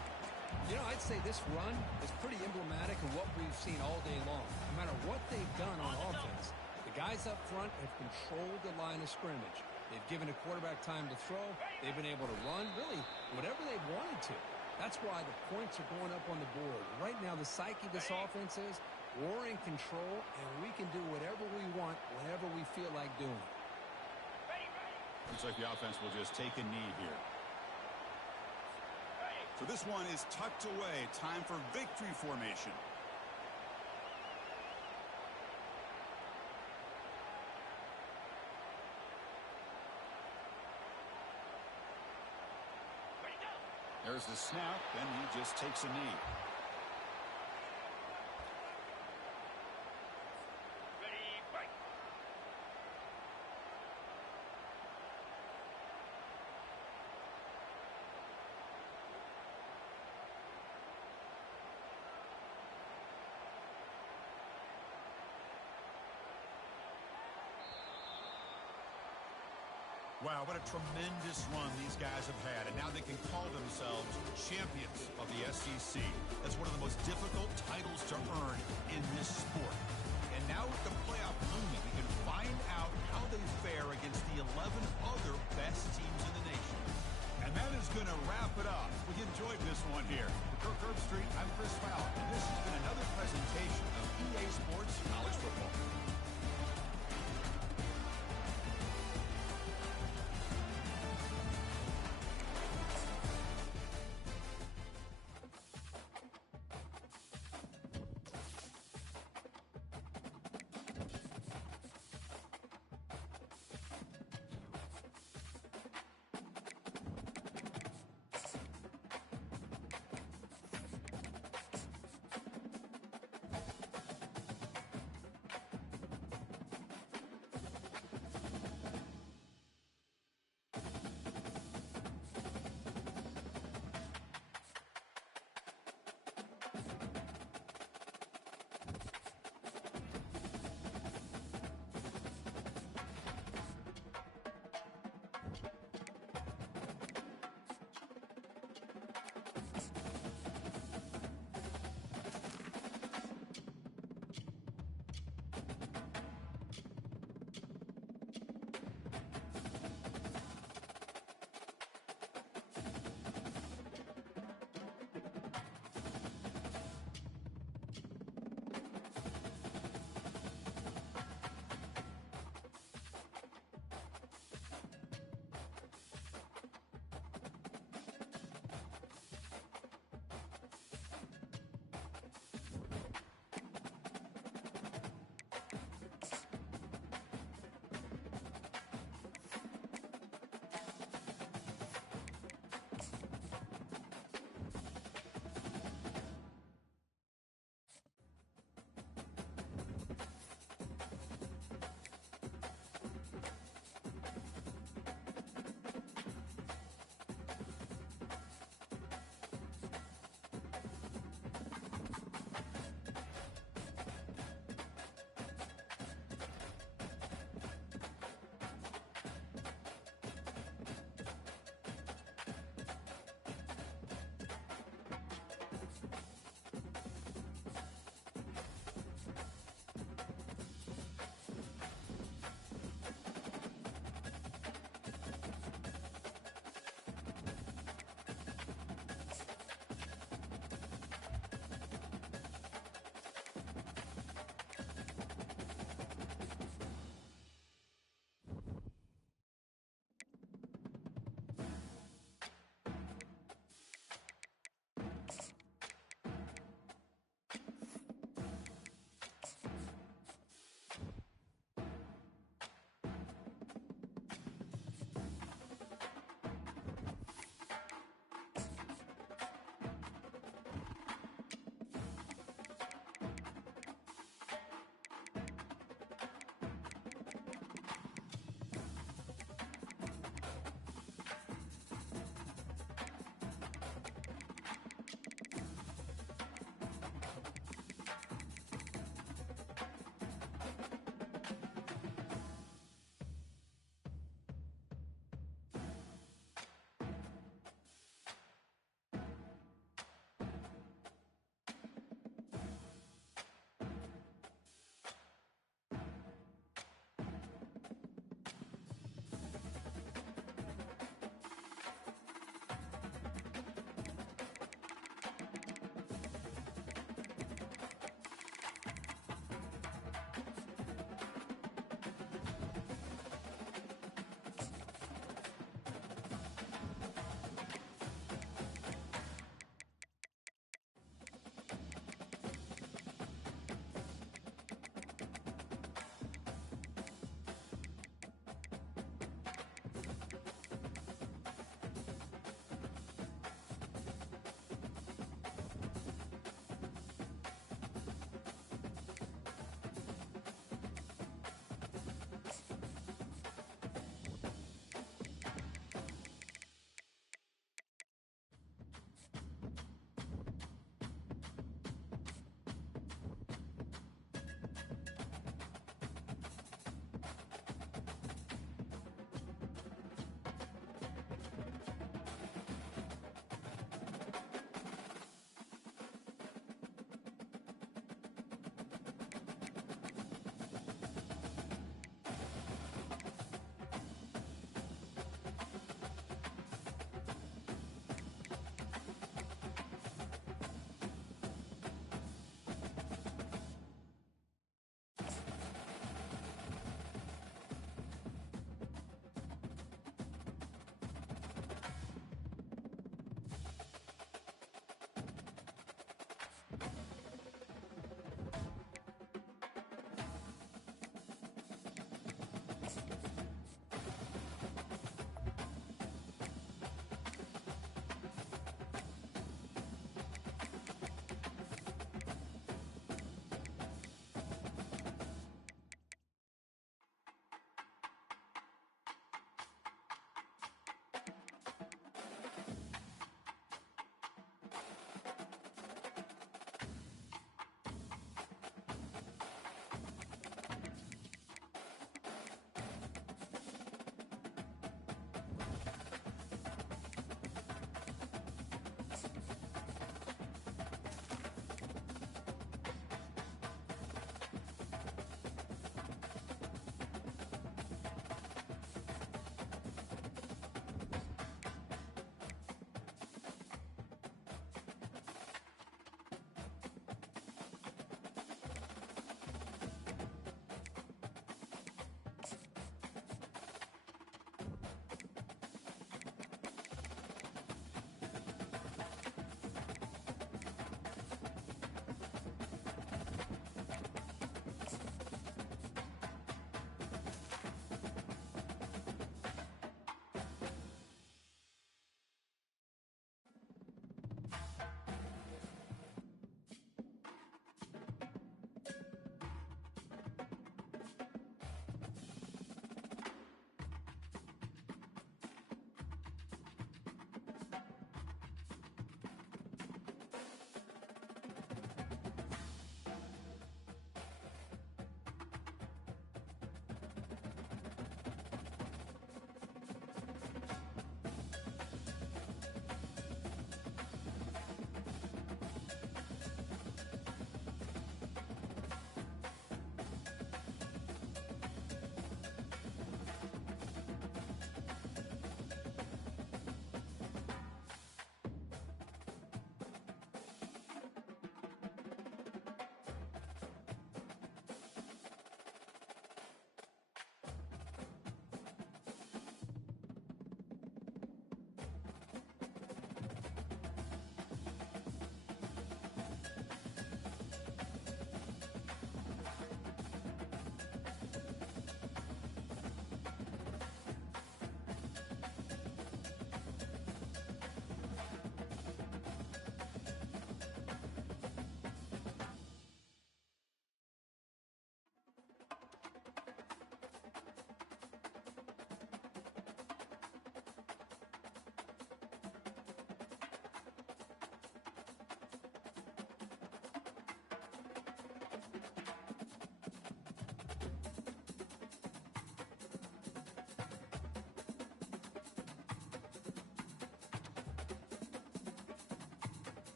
You know, I'd say this run is pretty emblematic of what we've seen all day long. No matter what they've done on offense, the guys up front have controlled the line of scrimmage. They've given a quarterback time to throw. They've been able to run, really, whatever they've wanted to. That's why the points are going up on the board. Right now, the psyche of this offense is we're in control, and we can do whatever we want whenever we feel like doing it. Looks like the offense will just take a knee here. So this one is tucked away. Time for victory formation. There's the snap, and he just takes a knee. Wow, what a tremendous run these guys have had, and now they can call themselves champions of the SEC. That's one of the most difficult titles to earn in this sport. And now with the playoff looming, we can find out how they fare against the 11 other best teams in the nation. And that is going to wrap it up. We enjoyed this one here. For Kirk Herbstreit, I'm Chris Fowler, and this has been another presentation of EA Sports College Football.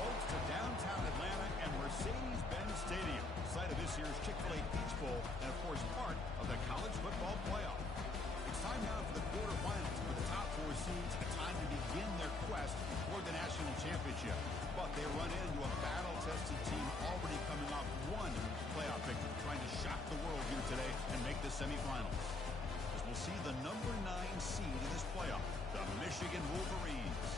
folks, to downtown Atlanta and Mercedes-Benz Stadium, site of this year's Chick-fil-A Peach Bowl and, of course, part of the college football playoff. It's time now for the quarterfinals for the top 4 seeds, a time to begin their quest toward the national championship. But they run into a battle-tested team already coming off one playoff victory, trying to shock the world here today and make the semifinals. As we'll see the number 9 seed in this playoff, the Michigan Wolverines,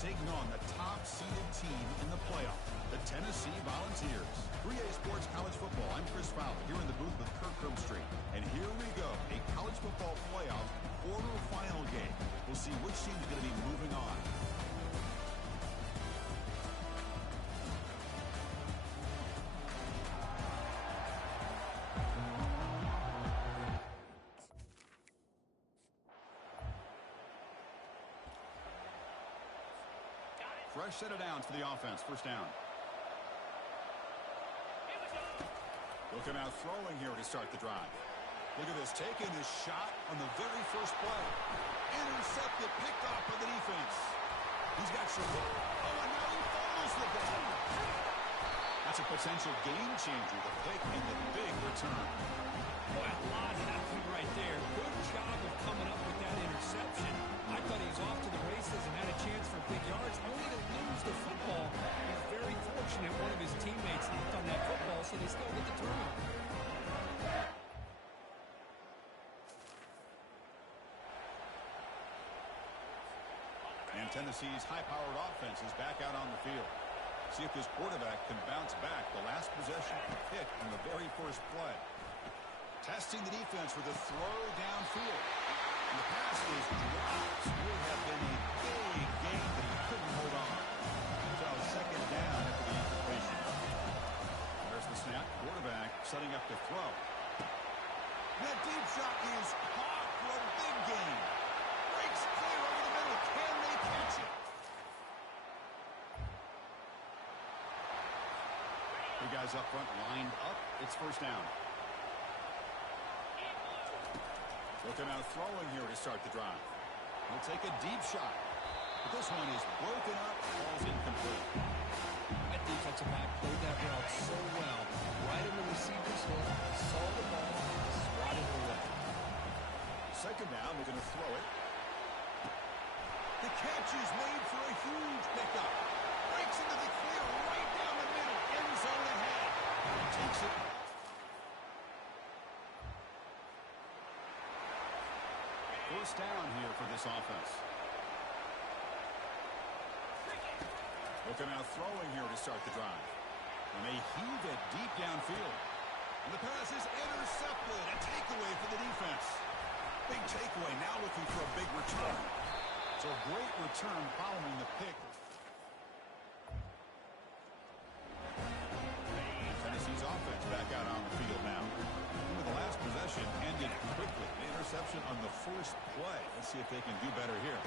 taking on the top-seeded team in the playoff, the Tennessee Volunteers. 3A Sports College Football. I'm Chris Fowler here in the booth with Kirk Herbstreit. And here we go, a college football playoff quarterfinal game. We'll see which team is going to be moving on. Fresh set of downs for the offense. First down. Look him out throwing here to start the drive. Look at this, taking his shot on the very first play. Intercepted, picked off by the defense. He's got some. Oh, and now he fumbles the ball. That's a potential game changer, the pick and the big return. Boy, a lot happened right there. Good job of coming up with that interception. I thought he was off to the races and had a chance for big yards, only to lose the football. He's very fortunate one of his teammates knocked on that football, so they still get the turnover. And Tennessee's high-powered offense is back out on the field. See if this quarterback can bounce back. The last possession pick on the very first play. Testing the defense with a throw downfield. And the pass is dropped. Would have been a big game, but he couldn't hold on. So second down after the incompletion. There's the snap. Quarterback setting up to throw. That deep shot is caught for a big gain. Breaks clear over the middle. Can they catch it? The guys up front lined up. It's first down. Looking out throwing here to start the drive. He'll take a deep shot. But this one is broken up. Ball's incomplete. That defensive back played that route so well. Right in the receiver's hip. Saw the ball. Swatted it away. Second down. We're going to throw it. The catch is made for a huge pickup. Breaks into the clear right down the middle. End zone ahead. Takes it. First down here for this offense. Looking out throwing here to start the drive. And they heave it deep downfield. And the pass is intercepted. A takeaway for the defense. Big takeaway, now looking for a big return. So a great return following the pick. Tennessee's offense back out on the field now. The last possession ended quickly. The interception on the first play. Let's see if they can do better here.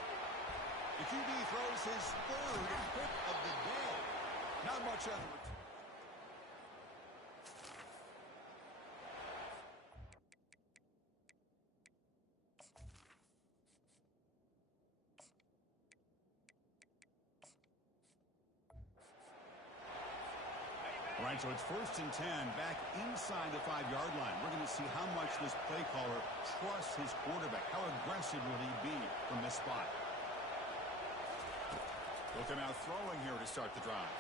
The QB throws his third pick of the day. Not much on the return. All right, so it's first and 10 back inside the 5-yard line. We're going to see how much this play caller trusts his quarterback. How aggressive will he be from this spot? Looking out throwing here to start the drive.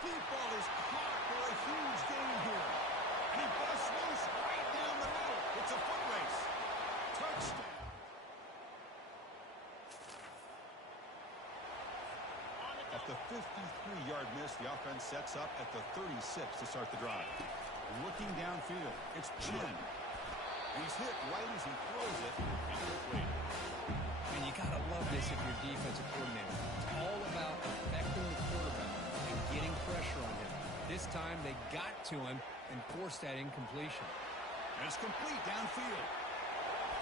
Deep ball is caught for a huge gain here. And he busts loose right down the middle. It's a foot race. Touchdown. At the 53-yard miss, the offense sets up at the 36 to start the drive. Looking downfield, it's Chin. And he's hit right as he throws it. Incomplete. And you got to love this if you're defensive coordinator. It's all about affecting the quarterback and getting pressure on him. This time they got to him and forced that incompletion. And it's complete downfield.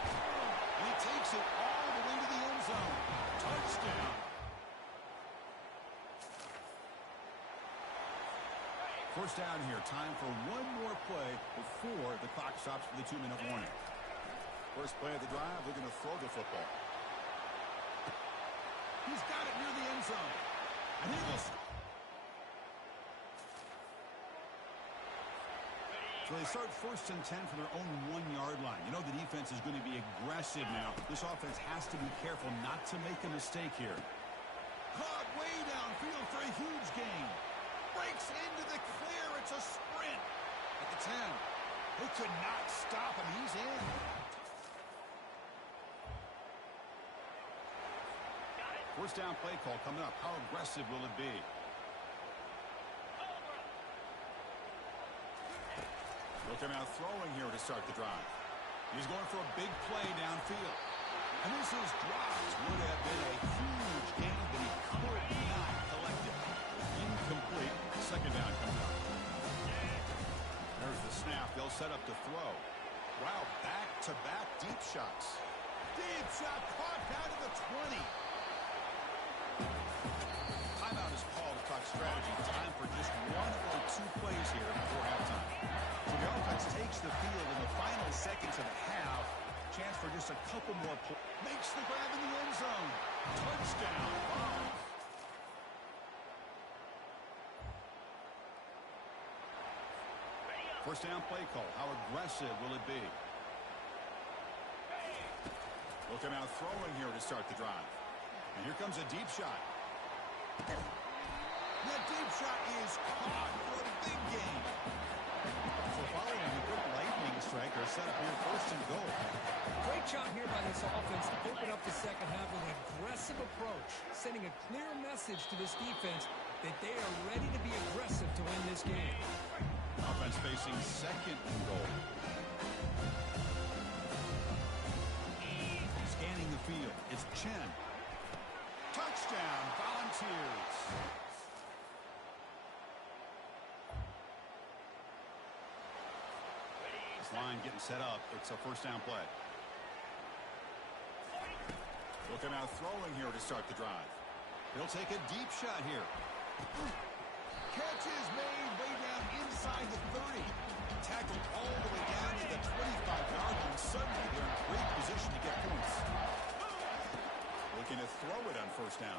And he takes it all the way to the end zone. Touchdown. First down here. Time for one more play before the clock stops for the 2-minute warning. First play of the drive, they're going to throw the football. He's got it near the end zone. And he will... So they start 1st and 10 from their own 1-yard line. You know the defense is going to be aggressive now. This offense has to be careful not to make a mistake here. Caught way downfield for a huge gain. Breaks into the clear. It's a sprint. At the 10. They could not stop him. He's in. First down play call coming up. How aggressive will it be? Looking out throwing here to start the drive. He's going for a big play downfield. And this is dropped. Would have been a huge gain, but he could not collect it. Incomplete. Second down coming up. There's the snap. They'll set up to throw. Wow, back-to-back deep shots. Deep shot caught down to the 20. Timeout is called to talk strategy. Time for just 1 or 2 plays here before halftime. So the offense takes the field in the final seconds of the half. Chance for just a couple more plays. Makes the grab in the end zone. Touchdown. Wow. First down play call. How aggressive will it be? Looking out throwing here to start the drive. And here comes a deep shot. That deep shot is caught for a big gain. So following a good lightning strike, are set up here 1st and goal. Great job here by this offense to open up the second half with an aggressive approach, sending a clear message to this defense that they are ready to be aggressive to win this game. Offense facing 2nd and goal. Scanning the field. It's Chen. Touchdown, Volunteers. This line getting set up. It's a first down play. Looking out throwing here to start the drive. He'll take a deep shot here. Catch is made way down inside the 30. Tackled all the way down to the 25-yard line. Suddenly they're in great position to get points. Looking to throw it on first down.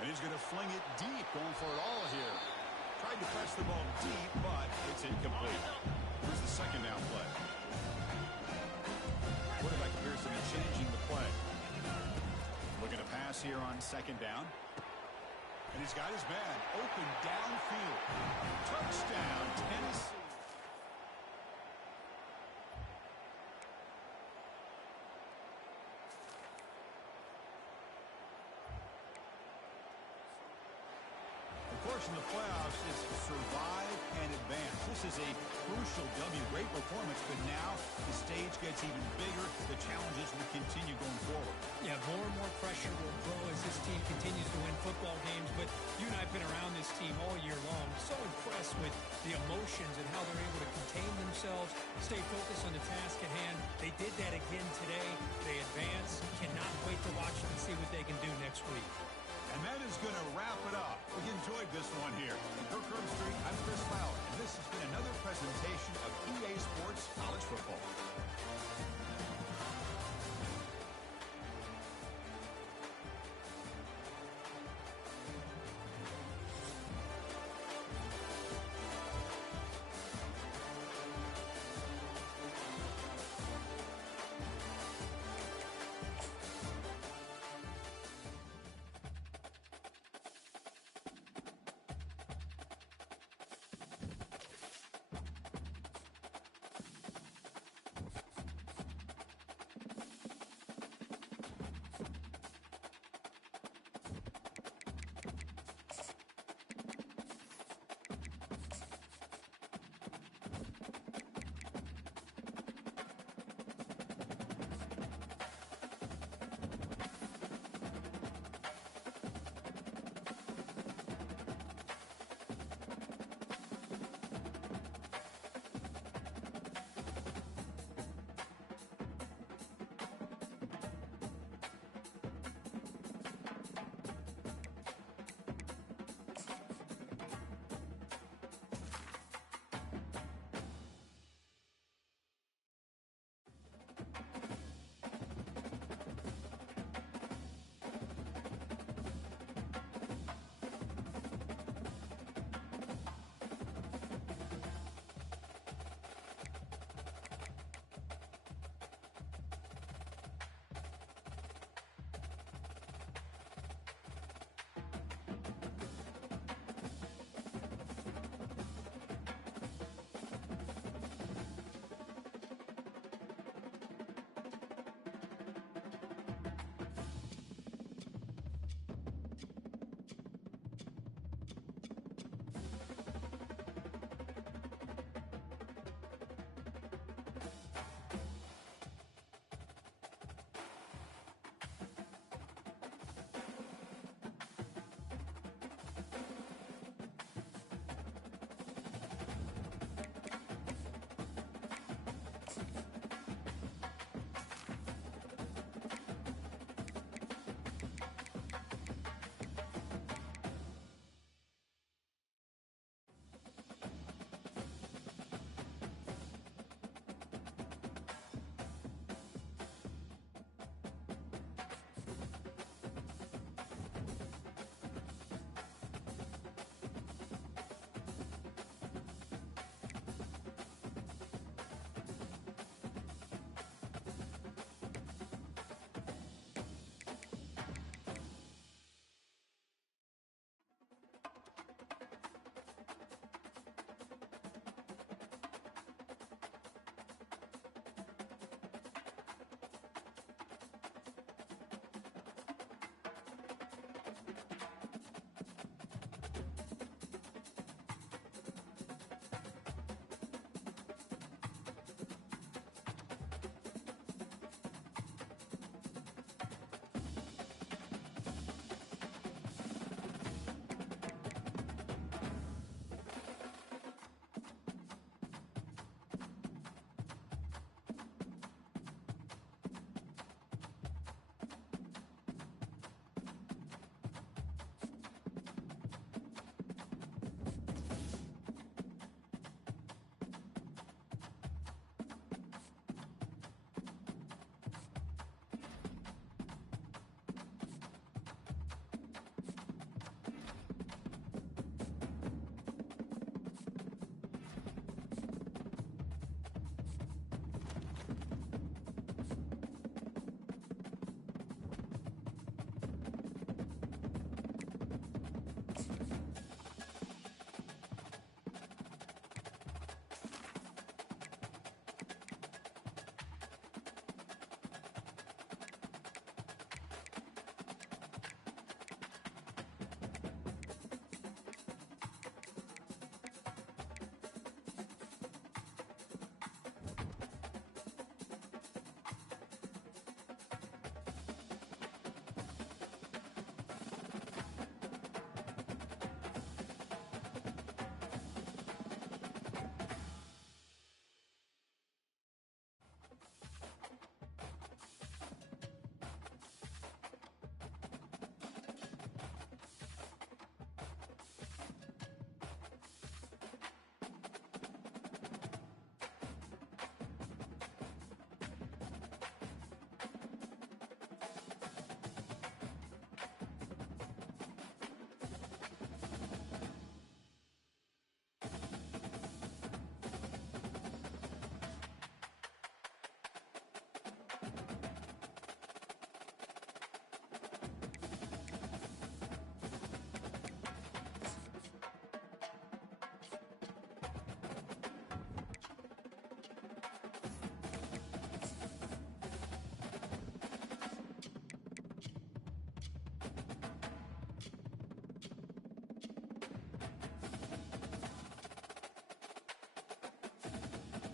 And he's going to fling it deep, going for it all here. Tried to press the ball deep, but it's incomplete. Here's the second down play. Quarterback appears to be changing the play. Looking to pass here on second down. And he's got his man open downfield. Touchdown, Tennessee. The course in the playoffs is survive and advance. This is a crucial W. Great performance, but now the stage gets even bigger. The challenges will continue going forward. Yeah, more and more pressure will grow as this team continues to win football games. But you and I have been around this team all year long. So impressed with the emotions and how they're able to contain themselves, stay focused on the task at hand. They did that again today. They advance. Cannot wait to watch them and see what they can do next week. And that is going to wrap it up. We enjoyed this one here. For Kirk Street, I'm Chris Fowler, and this has been another presentation of EA Sports College Football.